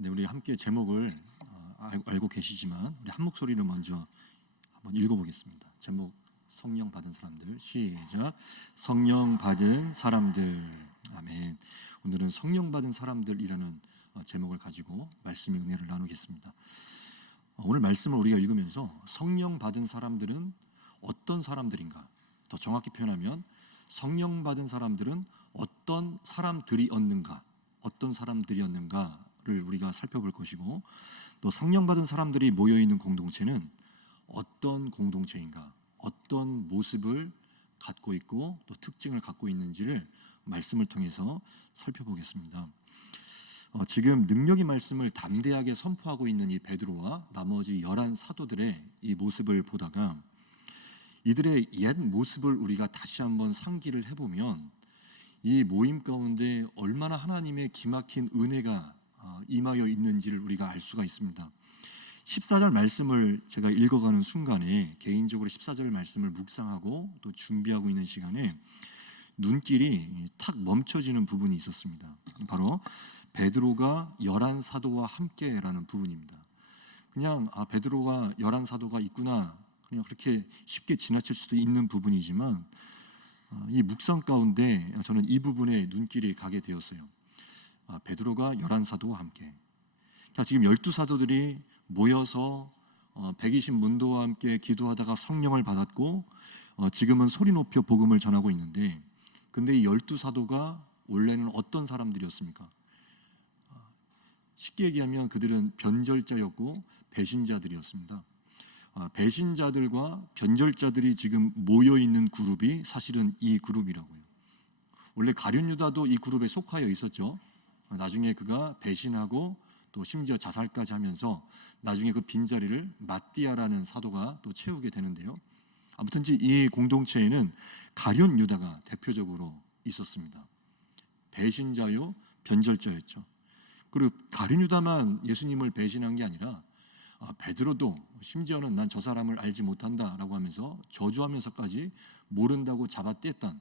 네, 우리 함께 제목을 알고 계시지만 우리 한 목소리로 먼저 한번 읽어보겠습니다. 제목 성령 받은 사람들. 시작. 성령 받은 사람들. 아멘. 오늘은 성령 받은 사람들이라는 제목을 가지고 말씀의 은혜를 나누겠습니다. 오늘 말씀을 우리가 읽으면서 성령 받은 사람들은 어떤 사람들인가, 더 정확히 표현하면 성령 받은 사람들은 어떤 사람들이었는가, 어떤 사람들이었는가를 우리가 살펴볼 것이고, 또 성령 받은 사람들이 모여있는 공동체는 어떤 공동체인가, 어떤 모습을 갖고 있고 또 특징을 갖고 있는지를 말씀을 통해서 살펴보겠습니다. 지금 능력의 말씀을 담대하게 선포하고 있는 이 베드로와 나머지 11 사도들의 이 모습을 보다가 이들의 옛 모습을 우리가 다시 한번 상기를 해보면 이 모임 가운데 얼마나 하나님의 기막힌 은혜가 임하여 있는지를 우리가 알 수가 있습니다. 14절 말씀을 제가 읽어가는 순간에, 개인적으로 14절 말씀을 묵상하고 또 준비하고 있는 시간에 눈길이 탁 멈춰지는 부분이 있었습니다. 바로 베드로가 11 사도와 함께라는 부분입니다. 그냥 베드로가 11 사도가 있구나, 그냥 그렇게 쉽게 지나칠 수도 있는 부분이지만 이 묵상 가운데 저는 이 부분에 눈길이 가게 되었어요. 베드로가 11 사도와 함께. 지금 12 사도들이 모여서 120 문도와 함께 기도하다가 성령을 받았고 지금은 소리 높여 복음을 전하고 있는데, 근데 이 12 사도가 원래는 어떤 사람들이었습니까? 쉽게 얘기하면 그들은 변절자였고 배신자들이었습니다. 배신자들과 변절자들이 지금 모여있는 그룹이 사실은 이 그룹이라고요. 원래 가룟 유다도 이 그룹에 속하여 있었죠. 나중에 그가 배신하고 또 심지어 자살까지 하면서 나중에 그 빈자리를 마띠아라는 사도가 또 채우게 되는데요. 아무튼 이 공동체에는 가룟 유다가 대표적으로 있었습니다. 배신자요, 변절자였죠. 그리고 가룟 유다만 예수님을 배신한 게 아니라 베드로도 심지어는 난 저 사람을 알지 못한다라고 하면서 저주하면서까지 모른다고 잡아떼었던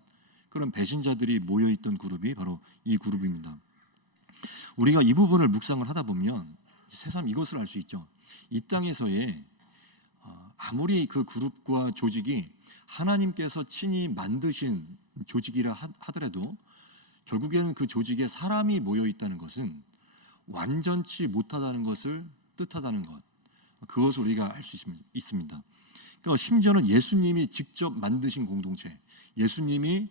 그런 배신자들이 모여있던 그룹이 바로 이 그룹입니다. 우리가 이 부분을 묵상을 하다 보면 새삼 이것을 알 수 있죠. 이 땅에서의 아무리 그 그룹과 조직이 하나님께서 친히 만드신 조직이라 하더라도 결국에는 그 조직에 사람이 모여있다는 것은 완전치 못하다는 것을 뜻하다는 것, 그것을 우리가 알 수 있습니다. 그러니까 심지어는 예수님이 직접 만드신 공동체, 예수님이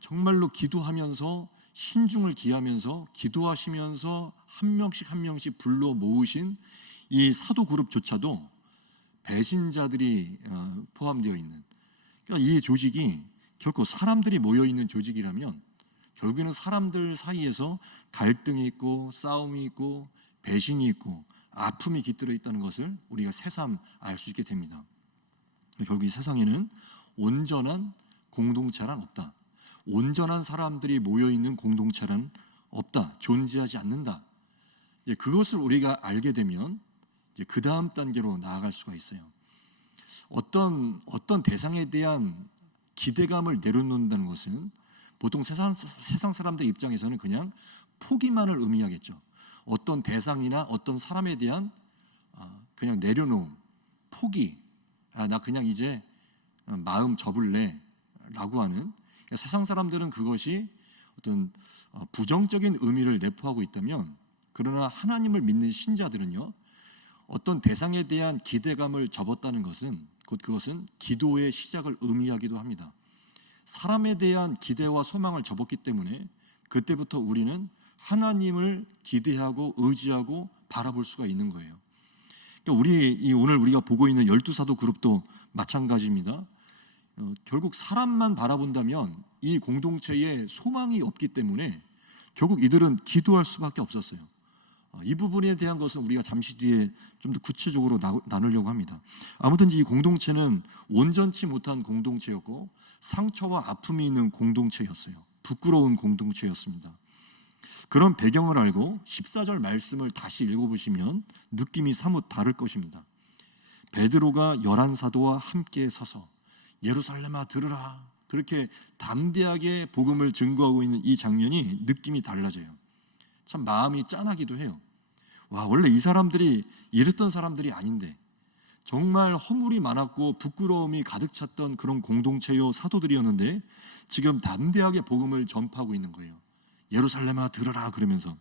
정말로 기도하면서 신중을 기하면서 기도하시면서 한 명씩 한 명씩 불러 모으신 이 사도 그룹조차도 배신자들이 포함되어 있는, 그러니까 이 조직이 결코 사람들이 모여있는 조직이라면 결국에는 사람들 사이에서 갈등이 있고 싸움이 있고 배신이 있고 아픔이 깃들어 있다는 것을 우리가 새삼 알 수 있게 됩니다. 결국 이 세상에는 온전한 공동체란 없다, 온전한 사람들이 모여있는 공동체란 없다, 존재하지 않는다. 그것을 우리가 알게 되면 그 다음 단계로 나아갈 수가 있어요. 어떤 대상에 대한 기대감을 내려놓는다는 것은 보통 세상 사람들 입장에서는 그냥 포기만을 의미하겠죠. 어떤 대상이나 어떤 사람에 대한 그냥 내려놓음, 포기, 나 그냥 이제 마음 접을래 라고 하는, 그러니까 세상 사람들은 그것이 어떤 부정적인 의미를 내포하고 있다면, 그러나 하나님을 믿는 신자들은요, 어떤 대상에 대한 기대감을 접었다는 것은 곧 그것은 기도의 시작을 의미하기도 합니다. 사람에 대한 기대와 소망을 접었기 때문에 그때부터 우리는 하나님을 기대하고 의지하고 바라볼 수가 있는 거예요. 그러니까 오늘 우리가 보고 있는 12 사도 그룹도 마찬가지입니다. 결국 사람만 바라본다면 이 공동체에 소망이 없기 때문에 결국 이들은 기도할 수밖에 없었어요. 이 부분에 대한 것은 우리가 잠시 뒤에 좀 더 구체적으로 나누려고 합니다. 아무튼 이 공동체는 온전치 못한 공동체였고 상처와 아픔이 있는 공동체였어요. 부끄러운 공동체였습니다. 그런 배경을 알고 14절 말씀을 다시 읽어보시면 느낌이 사뭇 다를 것입니다. 베드로가 11 사도와 함께 서서 예루살렘아 들으라, 그렇게 담대하게 복음을 증거하고 있는 이 장면이 느낌이 달라져요. 참 마음이 짠하기도 해요. 와, 원래 이 사람들이 이랬던 사람들이 아닌데, 정말 허물이 많았고 부끄러움이 가득 찼던 그런 공동체요 사도들이었는데 지금 담대하게 복음을 전파하고 있는 거예요. 예루살렘아 들으라 그러면서.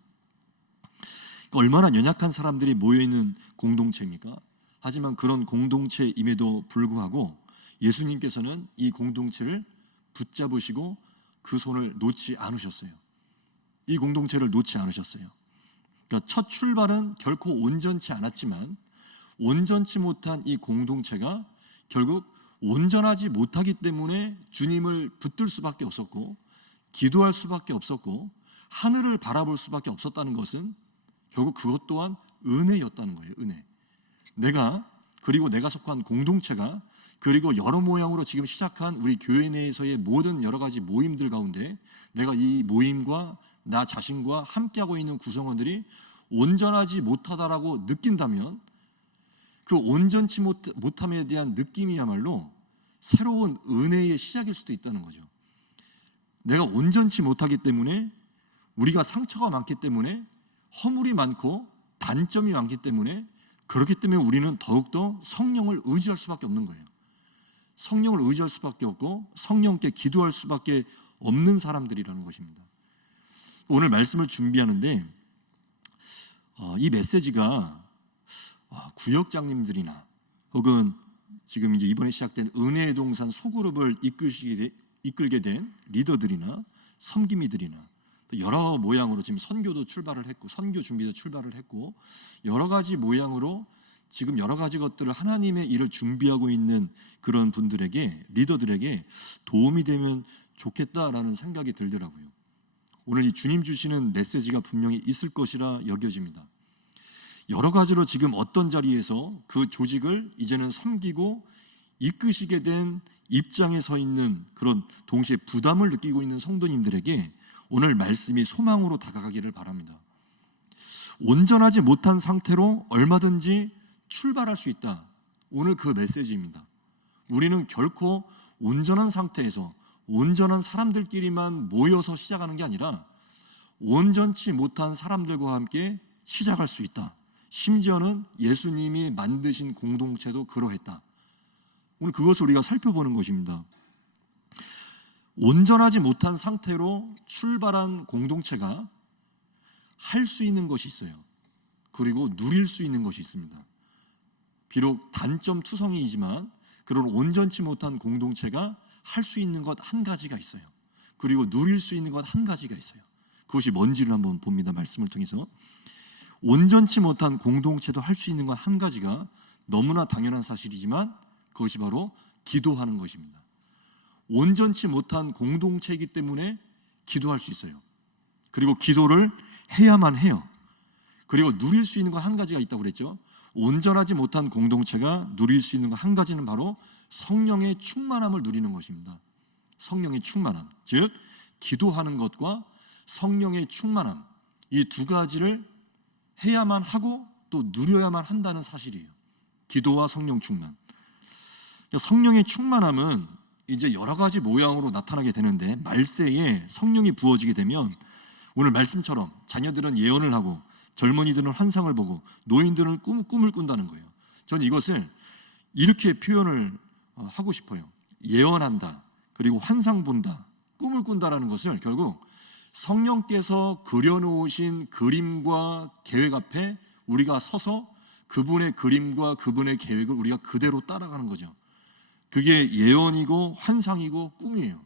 얼마나 연약한 사람들이 모여있는 공동체입니까? 하지만 그런 공동체임에도 불구하고 예수님께서는 이 공동체를 붙잡으시고 그 손을 놓지 않으셨어요. 이 공동체를 놓지 않으셨어요. 그러니까 첫 출발은 결코 온전치 않았지만 온전치 못한 이 공동체가 결국 온전하지 못하기 때문에 주님을 붙들 수밖에 없었고 기도할 수밖에 없었고 하늘을 바라볼 수밖에 없었다는 것은 결국 그것 또한 은혜였다는 거예요. 은혜. 그리고 내가 속한 공동체가 그리고 여러 모양으로 지금 시작한 우리 교회 내에서의 모든 여러 가지 모임들 가운데 내가 이 모임과 나 자신과 함께하고 있는 구성원들이 온전하지 못하다라고 느낀다면 그 온전치 못함에 대한 느낌이야말로 새로운 은혜의 시작일 수도 있다는 거죠. 내가 온전치 못하기 때문에 우리가 상처가 많기 때문에 허물이 많고 단점이 많기 때문에 그렇기 때문에 우리는 더욱더 성령을 의지할 수밖에 없는 거예요. 성령을 의지할 수밖에 없고 성령께 기도할 수밖에 없는 사람들이라는 것입니다. 오늘 말씀을 준비하는데 이 메시지가 구역장님들이나 혹은 지금 이제 이번에 시작된 은혜의 동산 소그룹을 이끌게 된 리더들이나 섬김이들이나 여러 모양으로 지금 선교도 출발을 했고 선교 준비도 출발을 했고 여러 가지 모양으로 지금 여러 가지 것들을 하나님의 일을 준비하고 있는 그런 분들에게 리더들에게 도움이 되면 좋겠다라는 생각이 들더라고요. 오늘 이 주님 주시는 메시지가 분명히 있을 것이라 여겨집니다. 여러 가지로 지금 어떤 자리에서 그 조직을 이제는 섬기고 이끄시게 된 입장에 서 있는 그런 동시에 부담을 느끼고 있는 성도님들에게 오늘 말씀이 소망으로 다가가기를 바랍니다. 온전하지 못한 상태로 얼마든지 출발할 수 있다. 오늘 그 메시지입니다. 우리는 결코 온전한 상태에서 온전한 사람들끼리만 모여서 시작하는 게 아니라 온전치 못한 사람들과 함께 시작할 수 있다. 심지어는 예수님이 만드신 공동체도 그러했다. 오늘 그것을 우리가 살펴보는 것입니다. 온전하지 못한 상태로 출발한 공동체가 할 수 있는 것이 있어요. 그리고 누릴 수 있는 것이 있습니다. 비록 단점 투성이이지만 그런 온전치 못한 공동체가 할 수 있는 것 한 가지가 있어요. 그리고 누릴 수 있는 것 한 가지가 있어요. 그것이 뭔지를 한번 봅니다. 말씀을 통해서. 온전치 못한 공동체도 할 수 있는 것 한 가지가 너무나 당연한 사실이지만 그것이 바로 기도하는 것입니다. 온전치 못한 공동체이기 때문에 기도할 수 있어요. 그리고 기도를 해야만 해요. 그리고 누릴 수 있는 것 한 가지가 있다고 그랬죠. 온전하지 못한 공동체가 누릴 수 있는 것 한 가지는 바로 성령의 충만함을 누리는 것입니다. 성령의 충만함, 즉 기도하는 것과 성령의 충만함, 이 두 가지를 해야만 하고 또 누려야만 한다는 사실이에요. 기도와 성령 충만. 성령의 충만함은 이제 여러 가지 모양으로 나타나게 되는데 말세에 성령이 부어지게 되면 오늘 말씀처럼 자녀들은 예언을 하고 젊은이들은 환상을 보고 노인들은 꿈을 꾼다는 거예요. 저는 이것을 이렇게 표현을 하고 싶어요. 예언한다, 그리고 환상 본다, 꿈을 꾼다라는 것을 결국 성령께서 그려놓으신 그림과 계획 앞에 우리가 서서 그분의 그림과 그분의 계획을 우리가 그대로 따라가는 거죠. 그게 예언이고 환상이고 꿈이에요.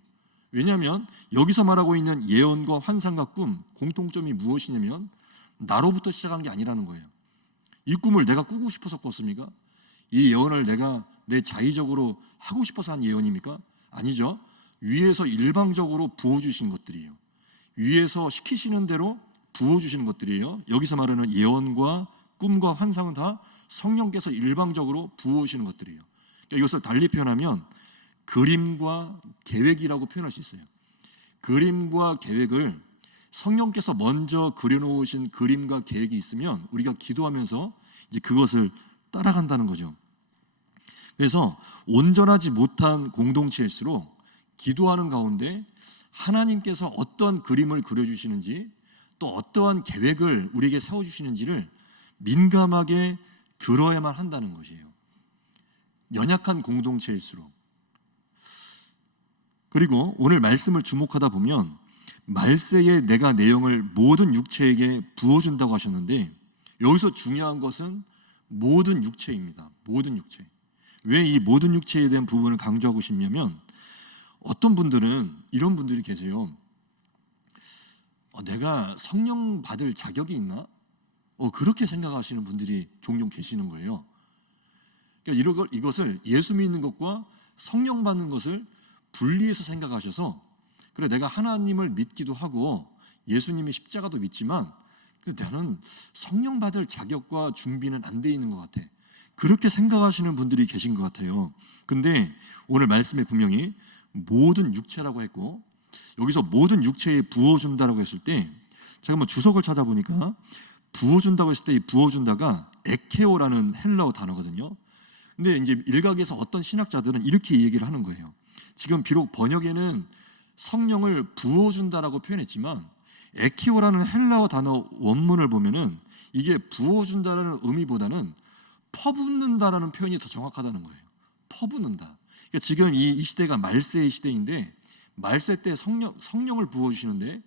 왜냐하면 여기서 말하고 있는 예언과 환상과 꿈 공통점이 무엇이냐면 나로부터 시작한 게 아니라는 거예요. 이 꿈을 내가 꾸고 싶어서 꿨습니까? 이 예언을 내가 내 자의적으로 하고 싶어서 한 예언입니까? 아니죠. 위에서 일방적으로 부어주신 것들이에요. 위에서 시키시는 대로 부어주시는 것들이에요. 여기서 말하는 예언과 꿈과 환상은 다 성령께서 일방적으로 부어오시는 것들이에요. 그러니까 이것을 달리 표현하면 그림과 계획이라고 표현할 수 있어요. 그림과 계획을 성령께서 먼저 그려놓으신 그림과 계획이 있으면 우리가 기도하면서 이제 그것을 따라간다는 거죠. 그래서 온전하지 못한 공동체일수록 기도하는 가운데 하나님께서 어떤 그림을 그려주시는지 또 어떠한 계획을 우리에게 세워주시는지를 민감하게 들어야만 한다는 것이에요. 연약한 공동체일수록. 그리고 오늘 말씀을 주목하다 보면 말세에 내가 내 영을 모든 육체에게 부어준다고 하셨는데, 여기서 중요한 것은 모든 육체입니다. 모든 육체. 왜 이 모든 육체에 대한 부분을 강조하고 싶냐면, 어떤 분들은 이런 분들이 계세요. 내가 성령 받을 자격이 있나? 그렇게 생각하시는 분들이 종종 계시는 거예요. 그러니까 이것을 예수 믿는 것과 성령 받는 것을 분리해서 생각하셔서, 그래 내가 하나님을 믿기도 하고 예수님의 십자가도 믿지만 나는 성령 받을 자격과 준비는 안 돼 있는 것 같아. 그렇게 생각하시는 분들이 계신 것 같아요. 근데 오늘 말씀에 분명히 모든 육체라고 했고, 여기서 모든 육체에 부어준다라고 했을 때, 제가 한번 주석을 찾아보니까 부어준다고 했을 때 이 부어준다가 에케오라는 헬라어 단어거든요. 근데 이제 일각에서 어떤 신학자들은 이렇게 얘기를 하는 거예요. 지금 비록 번역에는 성령을 부어준다라고 표현했지만 에키오라는 헬라어 단어 원문을 보면은 이게 부어준다라는 의미보다는 퍼붓는다라는 표현이 더 정확하다는 거예요. 퍼붓는다. 그러니까 지금 이 시대가 말세의 시대인데, 말세 때 성령을 부어주시는데,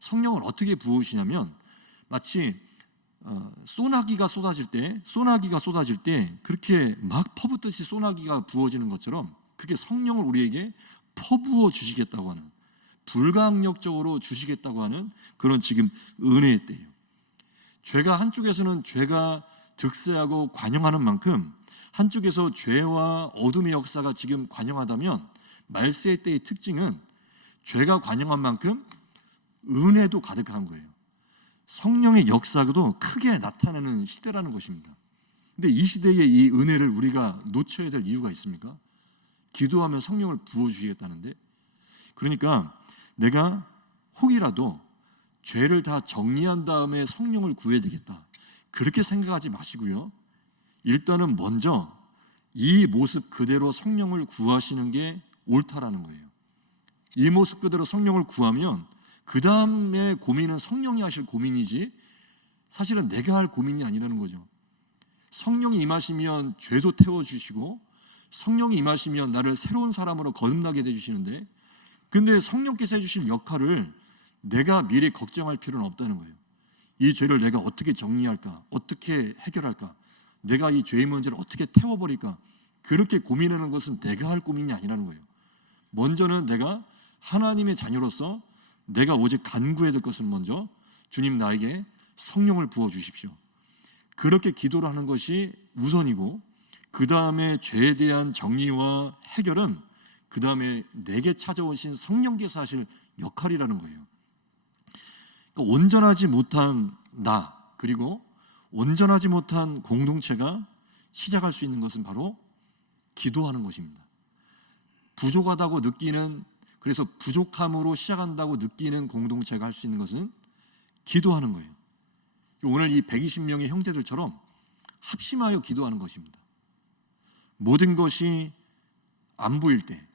성령을 어떻게 부어주시냐면 마치 소나기가 쏟아질 때 그렇게 막 퍼붓듯이 소나기가 부어지는 것처럼, 그렇게 성령을 우리에게 퍼부어 주시겠다고 하는, 불가항력적으로 주시겠다고 하는 그런 지금 은혜의 때예요. 죄가 한쪽에서는 죄가 득세하고 관영하는 만큼, 한쪽에서 죄와 어둠의 역사가 지금 관영하다면, 말세의 때의 특징은 죄가 관영한 만큼 은혜도 가득한 거예요. 성령의 역사도 크게 나타나는 시대라는 것입니다. 근데 이 시대의 이 은혜를 우리가 놓쳐야 될 이유가 있습니까? 기도하면 성령을 부어주시겠다는데, 그러니까 내가 혹이라도 죄를 다 정리한 다음에 성령을 구해야 되겠다, 그렇게 생각하지 마시고요. 일단은 먼저 이 모습 그대로 성령을 구하시는 게 옳다라는 거예요. 이 모습 그대로 성령을 구하면 그 다음에 고민은 성령이 하실 고민이지 사실은 내가 할 고민이 아니라는 거죠. 성령이 임하시면 죄도 태워주시고, 성령이 임하시면 나를 새로운 사람으로 거듭나게 해주시는데, 근데 성령께서 해주실 역할을 내가 미리 걱정할 필요는 없다는 거예요. 이 죄를 내가 어떻게 정리할까? 어떻게 해결할까? 내가 이 죄의 문제를 어떻게 태워버릴까? 그렇게 고민하는 것은 내가 할 고민이 아니라는 거예요. 먼저는 내가 하나님의 자녀로서 내가 오직 간구해야 될 것은, 먼저 주님 나에게 성령을 부어주십시오, 그렇게 기도를 하는 것이 우선이고, 그 다음에 죄에 대한 정리와 해결은 그 다음에 내게 찾아오신 성령께서 하실 역할이라는 거예요. 그러니까 온전하지 못한 나, 그리고 온전하지 못한 공동체가 시작할 수 있는 것은 바로 기도하는 것입니다. 부족하다고 느끼는, 그래서 부족함으로 시작한다고 느끼는 공동체가 할 수 있는 것은 기도하는 거예요. 오늘 이 120명의 형제들처럼 합심하여 기도하는 것입니다. 모든 것이 안 보일 때,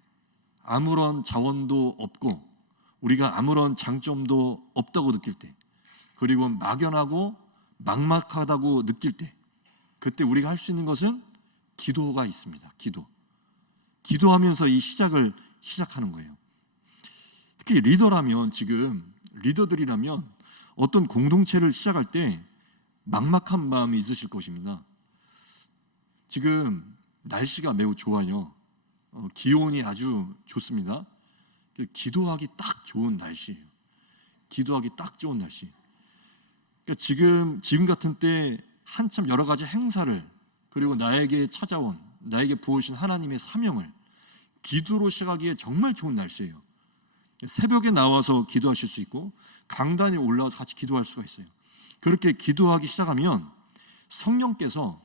아무런 자원도 없고 우리가 아무런 장점도 없다고 느낄 때, 그리고 막연하고 막막하다고 느낄 때, 그때 우리가 할 수 있는 것은 기도가 있습니다. 기도하면서 이 시작하는 거예요. 특히 지금 리더들이라면 어떤 공동체를 시작할 때 막막한 마음이 있으실 것입니다. 지금 날씨가 매우 좋아요. 기온이 아주 좋습니다. 기도하기 딱 좋은 날씨예요. 그러니까 지금 같은 때 한참 여러 가지 행사를, 그리고 나에게 부어주신 하나님의 사명을 기도로 시작하기에 정말 좋은 날씨예요. 새벽에 나와서 기도하실 수 있고, 강단에 올라와서 같이 기도할 수가 있어요. 그렇게 기도하기 시작하면 성령께서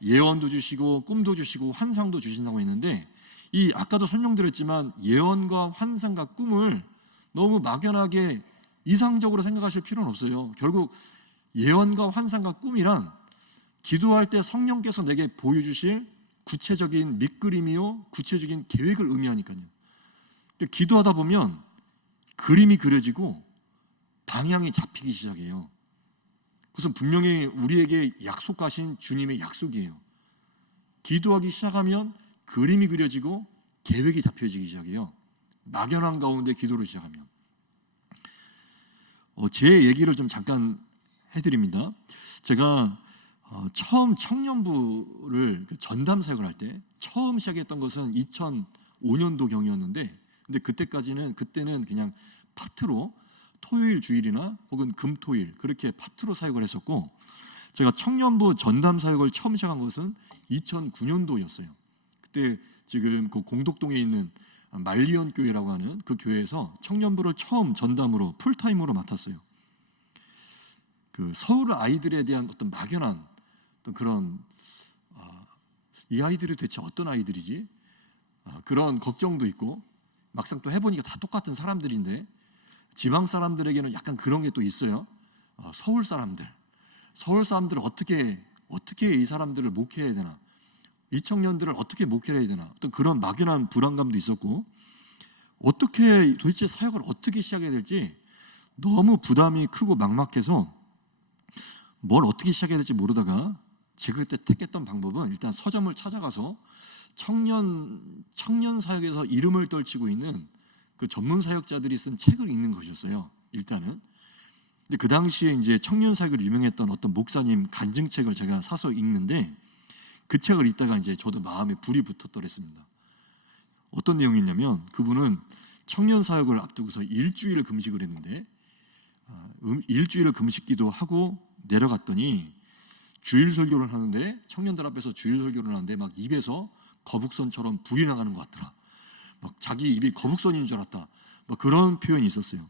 예언도 주시고 꿈도 주시고 환상도 주신다고 했는데, 아까도 설명드렸지만 예언과 환상과 꿈을 너무 막연하게 이상적으로 생각하실 필요는 없어요. 결국 예언과 환상과 꿈이란 기도할 때 성령께서 내게 보여주실 구체적인 밑그림이요, 구체적인 계획을 의미하니까요. 기도하다 보면 그림이 그려지고 방향이 잡히기 시작해요. 그것은 분명히 우리에게 약속하신 주님의 약속이에요. 기도하기 시작하면 그림이 그려지고 계획이 잡혀지기 시작해요. 막연한 가운데 기도를 시작하면. 제 얘기를 좀 잠깐 해드립니다. 제가 처음 청년부를 전담 사역을 할 때 처음 시작했던 것은 2005년도 경이었는데, 근데 그때는 그냥 파트로 토요일 주일이나 혹은 금토일 그렇게 파트로 사역을 했었고, 제가 청년부 전담 사역을 처음 시작한 것은 2009년도였어요. 그때 지금 그 공덕동에 있는 말리언 교회라고 하는 그 교회에서 청년부를 처음 전담으로 풀타임으로 맡았어요. 그 서울 아이들에 대한 어떤 막연한 어떤 그런 이 아이들이 대체 어떤 아이들이지? 그런 걱정도 있고, 막상 또 해보니까 다 똑같은 사람들인데 지방 사람들에게는 약간 그런 게 또 있어요. 서울 사람들을 어떻게 이 사람들을 목회해야 되나, 이 청년들을 어떻게 목회를 해야 되나, 어떤 그런 막연한 불안감도 있었고, 어떻게 도대체 사역을 어떻게 시작해야 될지 너무 부담이 크고 막막해서 뭘 어떻게 시작해야 될지 모르다가, 제가 그때 택했던 방법은 일단 서점을 찾아가서 청년 사역에서 이름을 떨치고 있는 그 전문 사역자들이 쓴 책을 읽는 것이었어요. 일단은. 근데 그 당시에 이제 청년 사역으로 유명했던 어떤 목사님 간증책을 제가 사서 읽는데, 그 책을 읽다가 이제 저도 마음에 불이 붙었더랬습니다. 어떤 내용이냐면, 그분은 청년 사역을 앞두고서 일주일을 금식을 했는데, 일주일을 금식기도 하고 내려갔더니 주일 설교를 하는데, 청년들 앞에서 주일 설교를 하는데 막 입에서 거북선처럼 불이 나가는 것 같더라. 막 자기 입이 거북선인 줄 알았다. 막 그런 표현이 있었어요.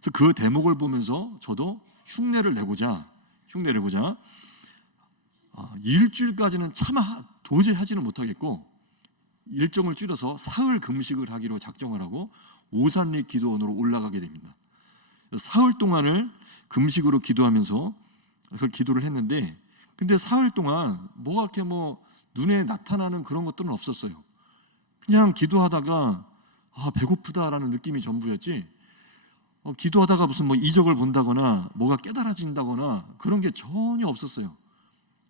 그래서 그 대목을 보면서 저도 흉내를 내고자 일주일까지는 차마 도저히 하지는 못하겠고 일정을 줄여서 사흘 금식을 하기로 작정을 하고 오산리 기도원으로 올라가게 됩니다. 사흘 동안을 금식으로 기도하면서 그 기도를 했는데, 근데 사흘 동안 뭐가 이렇게 눈에 나타나는 그런 것들은 없었어요. 그냥 기도하다가 배고프다라는 느낌이 전부였지, 기도하다가 무슨 이적을 본다거나 뭐가 깨달아진다거나 그런 게 전혀 없었어요.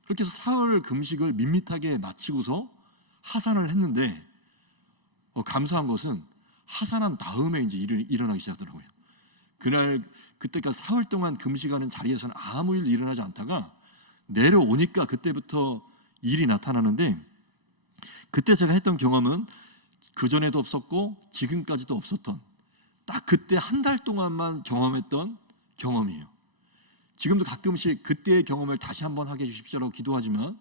그렇게 해서 사흘 금식을 밋밋하게 마치고서 하산을 했는데, 감사한 것은 하산한 다음에 이제 일어나기 시작하더라고요. 그때까지 사흘 동안 금식하는 자리에서는 아무 일 일어나지 않다가 내려오니까 그때부터 일이 나타나는데, 그때 제가 했던 경험은 그전에도 없었고 지금까지도 없었던, 딱 그때 한 달 동안만 경험했던 경험이에요. 지금도 가끔씩 그때의 경험을 다시 한번 하게 해주십시오라고 기도하지만,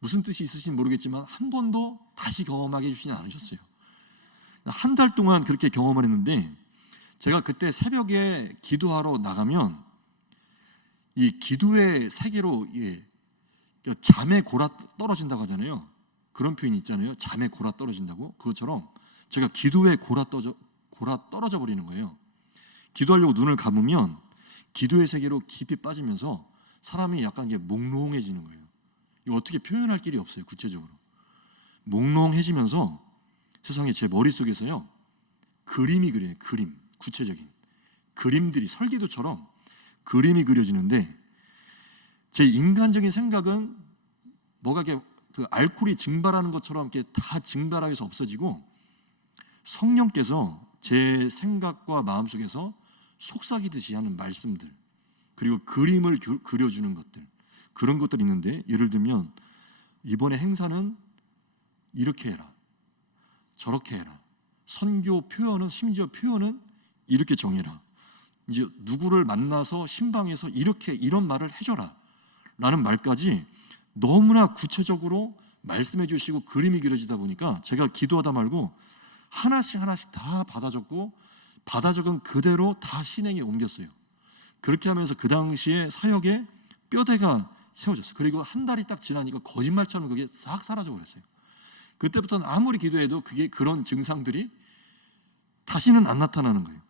무슨 뜻이 있으신지 모르겠지만 한 번도 다시 경험하게 해주시지 않으셨어요. 한 달 동안 그렇게 경험을 했는데, 제가 그때 새벽에 기도하러 나가면 이 기도의 세계로 잠에 골아 떨어진다고 하잖아요. 그런 표현이 있잖아요. 잠에 골아 떨어진다고. 그것처럼 제가 기도에 골아 떨어져 버리는 거예요. 기도하려고 눈을 감으면 기도의 세계로 깊이 빠지면서 사람이 약간 몽롱해지는 거예요. 이거 어떻게 표현할 길이 없어요. 구체적으로 몽롱해지면서 세상에 제 머릿속에서요 그림이 그려요. 구체적인 그림들이, 설계도처럼 그림이 그려지는데, 제 인간적인 생각은 뭐가 그 알코올이 증발하는 것처럼 이렇게 다 증발하여서 없어지고, 성령께서 제 생각과 마음속에서 속삭이듯이 하는 말씀들, 그리고 그림을 그려주는 것들, 그런 것들이 있는데, 예를 들면 이번에 행사는 이렇게 해라, 저렇게 해라, 선교 표현은, 심지어 표현은 이렇게 정해라, 이제 누구를 만나서 신방에서 이런 말을 해줘라 라는 말까지 너무나 구체적으로 말씀해 주시고 그림이 그려지다 보니까 제가 기도하다 말고 하나씩 다 받아 적은 그대로 다 실행에 옮겼어요. 그렇게 하면서 그 당시에 사역에 뼈대가 세워졌어요. 그리고 한 달이 딱 지나니까 거짓말처럼 그게 싹 사라져 버렸어요. 그때부터는 아무리 기도해도 그런 증상들이 다시는 안 나타나는 거예요.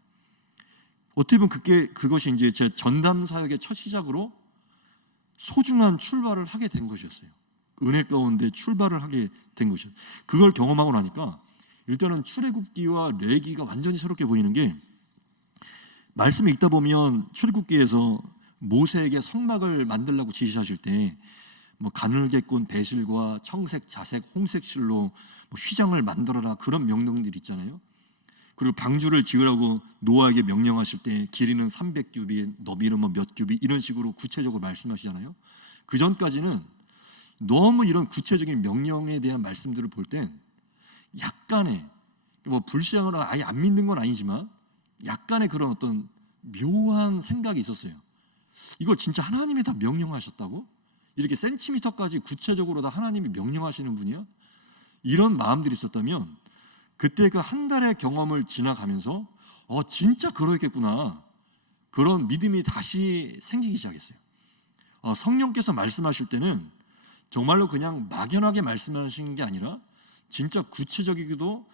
어떻게 보면 그것이 이제 제 전담 사역의 첫 시작으로 소중한 출발을 하게 된 것이었어요. 은혜 가운데 출발을 하게 된 것이었어요. 그걸 경험하고 나니까 일단은 출애굽기와 레위기가 완전히 새롭게 보이는 게, 말씀을 읽다 보면 출애굽기에서 모세에게 성막을 만들라고 지시하실 때 뭐 가늘게 꼰 배실과 청색, 자색, 홍색 실로 뭐 휘장을 만들어라, 그런 명령들이 있잖아요. 그리고 방주를 지으라고 노아에게 명령하실 때 길이는 300규빗, 너비는 뭐 몇 규빗, 이런 식으로 구체적으로 말씀하시잖아요. 그 전까지는 너무 이런 구체적인 명령에 대한 말씀들을 볼 땐 약간의, 뭐 불신앙을 아예 안 믿는 건 아니지만 약간의 그런 어떤 묘한 생각이 있었어요. 이거 진짜 하나님이 다 명령하셨다고? 이렇게 센티미터까지 구체적으로 다 하나님이 명령하시는 분이야? 이런 마음들이 있었다면 그때 그 한 달의 경험을 지나가면서 진짜 그러겠구나, 그런 믿음이 다시 생기기 시작했어요. 성령께서 말씀하실 때는 정말로 그냥 막연하게 말씀하시는 게 아니라 진짜 구체적이고도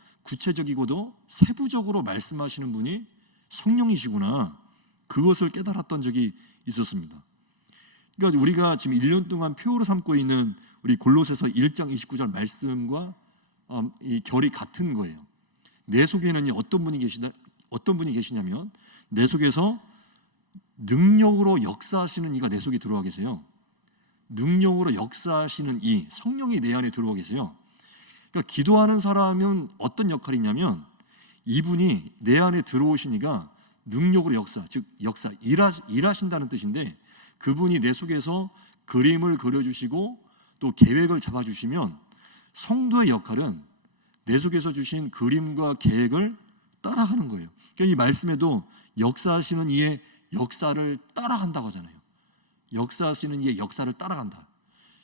세부적으로 말씀하시는 분이 성령이시구나, 그것을 깨달았던 적이 있었습니다. 그러니까 우리가 지금 1년 동안 표로 삼고 있는 우리 골로새서 1장 29절 말씀과 이 결이 같은 거예요. 내 속에는 어떤 분이 계시냐면 내 속에서 능력으로 역사하시는 이가 내 속에 들어와 계세요. 능력으로 역사하시는 이 성령이 내 안에 들어와 계세요. 그러니까 기도하는 사람은 어떤 역할이냐면 이분이 내 안에 들어오신 이가 능력으로 일하신다는 뜻인데, 그분이 내 속에서 그림을 그려주시고 또 계획을 잡아주시면 성도의 역할은 내 속에서 주신 그림과 계획을 따라가는 거예요. 그러니까 이 말씀에도 역사하시는 이의 역사를 따라간다고 하잖아요. 역사하시는 이의 역사를 따라간다.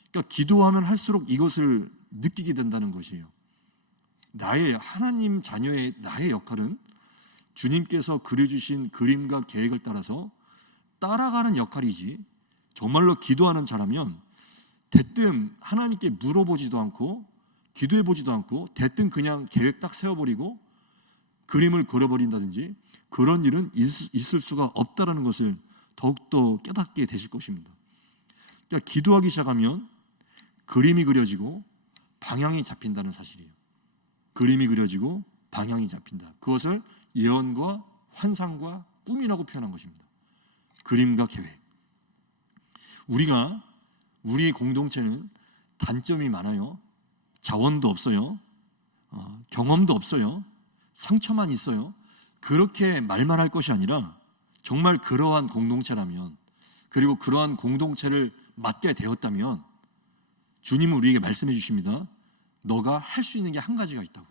그러니까 기도하면 할수록 이것을 느끼게 된다는 것이에요. 나의 하나님 자녀의 나의 역할은 주님께서 그려주신 그림과 계획을 따라서 따라가는 역할이지, 정말로 기도하는 자라면 대뜸 하나님께 물어보지도 않고 기도해보지도 않고 대뜸 그냥 계획 딱 세워버리고 그림을 그려버린다든지 그런 일은 있을 수가 없다는 것을 더욱더 깨닫게 되실 것입니다. 그러니까 기도하기 시작하면 그림이 그려지고 방향이 잡힌다는 사실이에요. 그림이 그려지고 방향이 잡힌다. 그것을 예언과 환상과 꿈이라고 표현한 것입니다. 그림과 계획. 우리 공동체는 단점이 많아요. 자원도 없어요. 경험도 없어요. 상처만 있어요. 그렇게 말만 할 것이 아니라 정말 그러한 공동체라면, 그리고 그러한 공동체를 맡게 되었다면 주님은 우리에게 말씀해 주십니다. 너가 할 수 있는 게 한 가지가 있다고.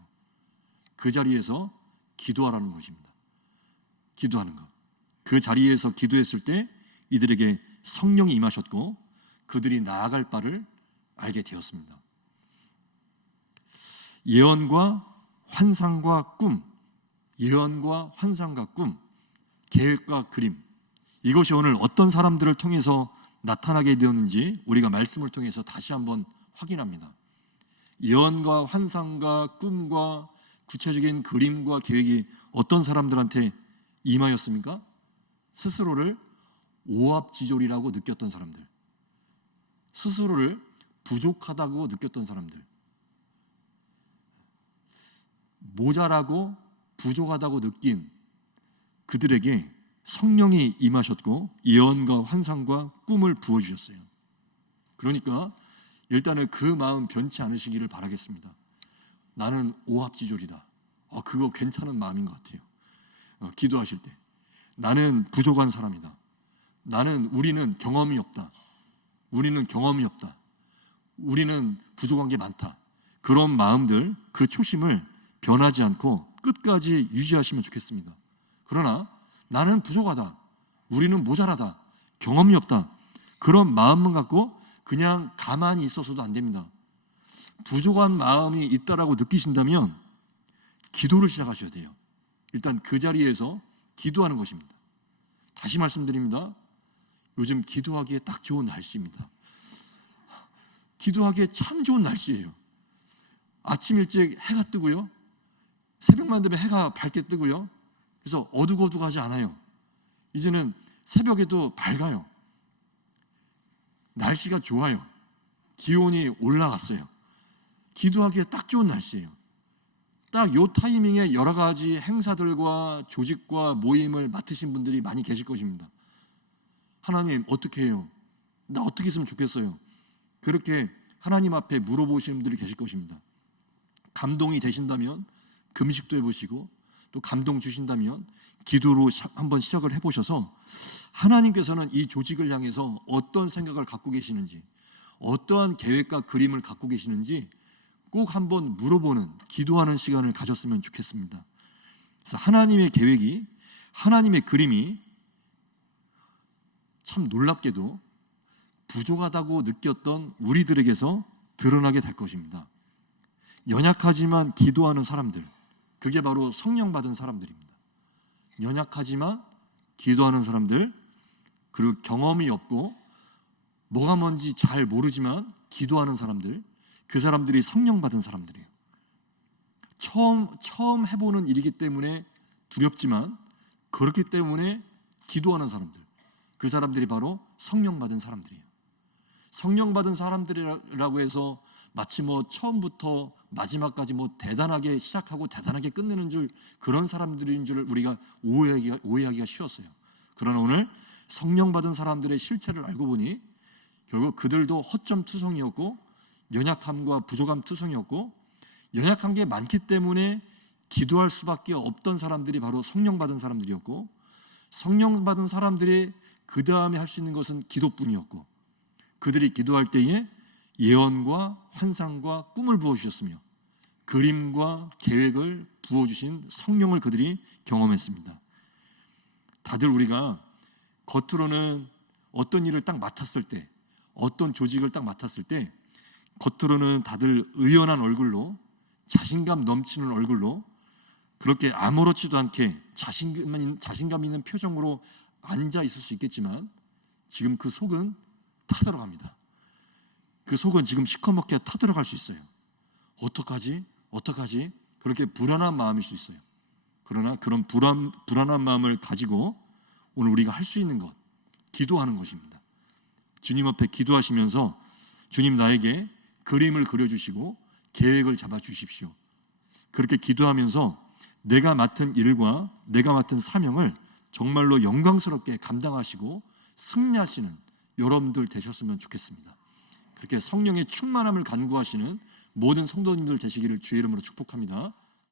그 자리에서 기도하라는 것입니다. 기도하는 것. 그 자리에서 기도했을 때 이들에게 성령이 임하셨고 그들이 나아갈 바를 알게 되었습니다. 예언과 환상과 꿈, 예언과 환상과 꿈, 계획과 그림, 이것이 오늘 어떤 사람들을 통해서 나타나게 되었는지 우리가 말씀을 통해서 다시 한번 확인합니다. 예언과 환상과 꿈과 구체적인 그림과 계획이 어떤 사람들한테 임하였습니까? 스스로를 오합지졸이라고 느꼈던 사람들, 스스로를 부족하다고 느꼈던 사람들, 모자라고 부족하다고 느낀 그들에게 성령이 임하셨고 예언과 환상과 꿈을 부어주셨어요. 그러니까 일단은 그 마음 변치 않으시기를 바라겠습니다. 나는 오합지졸이다. 그거 괜찮은 마음인 것 같아요. 기도하실 때 나는 부족한 사람이다. 우리는 경험이 없다. 우리는 부족한 게 많다. 그런 마음들, 그 초심을 변하지 않고 끝까지 유지하시면 좋겠습니다. 그러나 나는 부족하다, 우리는 모자라다, 경험이 없다, 그런 마음만 갖고 그냥 가만히 있어서도 안 됩니다. 부족한 마음이 있다라고 느끼신다면 기도를 시작하셔야 돼요. 일단 그 자리에서 기도하는 것입니다. 다시 말씀드립니다. 요즘 기도하기에 딱 좋은 날씨입니다. 기도하기에 참 좋은 날씨예요. 아침 일찍 해가 뜨고요, 새벽만 되면 해가 밝게 뜨고요, 그래서 어둑어둑하지 않아요. 이제는 새벽에도 밝아요. 날씨가 좋아요. 기온이 올라갔어요. 기도하기에 딱 좋은 날씨예요. 딱 요 타이밍에 여러 가지 행사들과 조직과 모임을 맡으신 분들이 많이 계실 것입니다. 하나님 어떻게 해요? 나 어떻게 했으면 좋겠어요? 그렇게 하나님 앞에 물어보시는 분들이 계실 것입니다. 감동이 되신다면 금식도 해보시고, 또 감동 주신다면 기도로 한번 시작을 해보셔서 하나님께서는 이 조직을 향해서 어떤 생각을 갖고 계시는지, 어떠한 계획과 그림을 갖고 계시는지 꼭 한번 물어보는, 기도하는 시간을 가졌으면 좋겠습니다. 그래서 하나님의 계획이, 하나님의 그림이 참 놀랍게도 부족하다고 느꼈던 우리들에게서 드러나게 될 것입니다. 연약하지만 기도하는 사람들, 그게 바로 성령 받은 사람들입니다. 연약하지만 기도하는 사람들, 그리고 경험이 없고 뭐가 뭔지 잘 모르지만 기도하는 사람들, 그 사람들이 성령 받은 사람들이에요. 처음 해보는 일이기 때문에 두렵지만, 그렇기 때문에 기도하는 사람들, 그 사람들이 바로 성령 받은 사람들이에요. 성령 받은 사람들이라고 해서 마치 뭐 처음부터 마지막까지 뭐 대단하게 시작하고 대단하게 끝내는 줄, 그런 사람들인 줄 우리가 오해하기가 쉬웠어요. 그러나 오늘 성령 받은 사람들의 실체를 알고 보니 결국 그들도 허점 투성이었고, 연약함과 부족함 투성이었고, 연약한 게 많기 때문에 기도할 수밖에 없던 사람들이 바로 성령 받은 사람들이었고, 성령 받은 사람들이 그 다음에 할 수 있는 것은 기도뿐이었고, 그들이 기도할 때에 예언과 환상과 꿈을 부어주셨으며 그림과 계획을 부어주신 성령을 그들이 경험했습니다. 다들 우리가 겉으로는 어떤 일을 딱 맡았을 때, 어떤 조직을 딱 맡았을 때 겉으로는 다들 의연한 얼굴로, 자신감 넘치는 얼굴로, 그렇게 아무렇지도 않게 자신감 있는 표정으로 앉아 있을 수 있겠지만, 지금 그 속은 타들어갑니다. 그 속은 지금 시커멓게 타들어갈 수 있어요. 어떡하지? 그렇게 불안한 마음일 수 있어요. 그러나 그런 불안한 마음을 가지고 오늘 우리가 할 수 있는 것, 기도하는 것입니다. 주님 앞에 기도하시면서 주님, 나에게 그림을 그려주시고 계획을 잡아주십시오. 그렇게 기도하면서 내가 맡은 일과 내가 맡은 사명을 정말로 영광스럽게 감당하시고 승리하시는 여러분들 되셨으면 좋겠습니다. 그렇게 성령의 충만함을 간구하시는 모든 성도님들 되시기를 주의 이름으로 축복합니다.